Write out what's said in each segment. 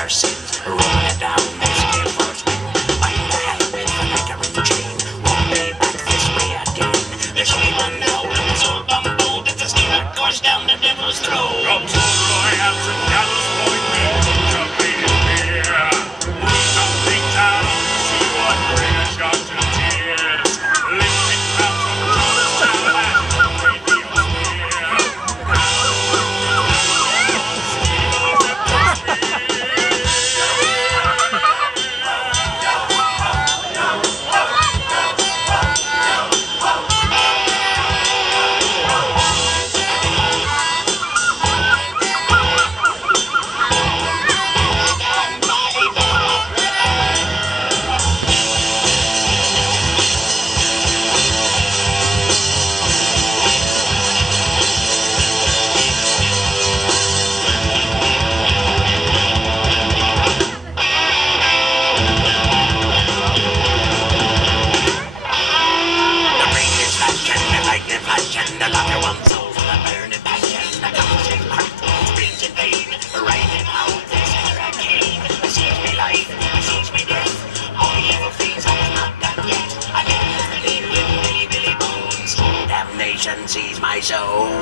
your sins, rolling down this hill for a spin. Find a helmet, a lighter in the chain, won't be back this way again. There's only one now, and it's all bumbled. It's a steamer that goes down the devil's throat. From Roy out to Dallas, blowing wind, jumping in beer. Some things out on the sea would bring a shock to the tears. Lifting crowds from Charlestown and radio sphere. The locker one's over the burning passion. The constant cracked, screams in vain, riding out this hurricane. Besiege me life, besiege me death. All the evil things I have not done yet. I never leave with Billy Billy Bones. Damnation seize my soul.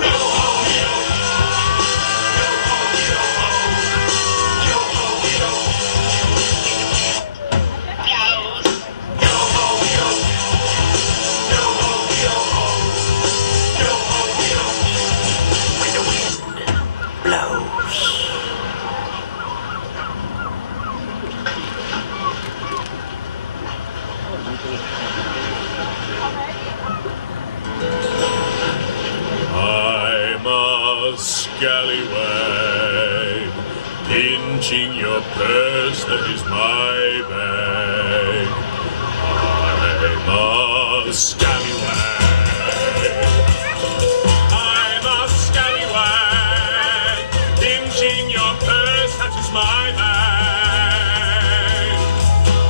I'm a scallywag, pinching your purse, that is my bag. I'm a scallywag. I'm a scallywag, pinching your purse, that is my bag.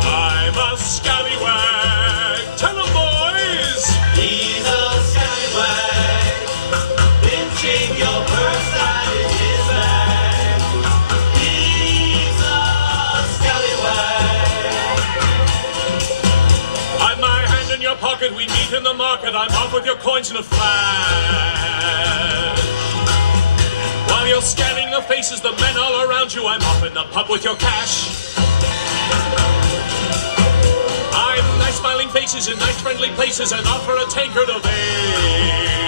I'm a scallywag. Tell 'em, boys. He's a scallywag, pinching your purse, that is his bag. He's a scallywag. I've my hand in your pocket, we meet in the market, I'm off with your coins in a flash. While you're scanning the faces, the men all around you, I'm off in the pub with your cash. I'm nice smiling faces in nice friendly places and offer a tankard of ale.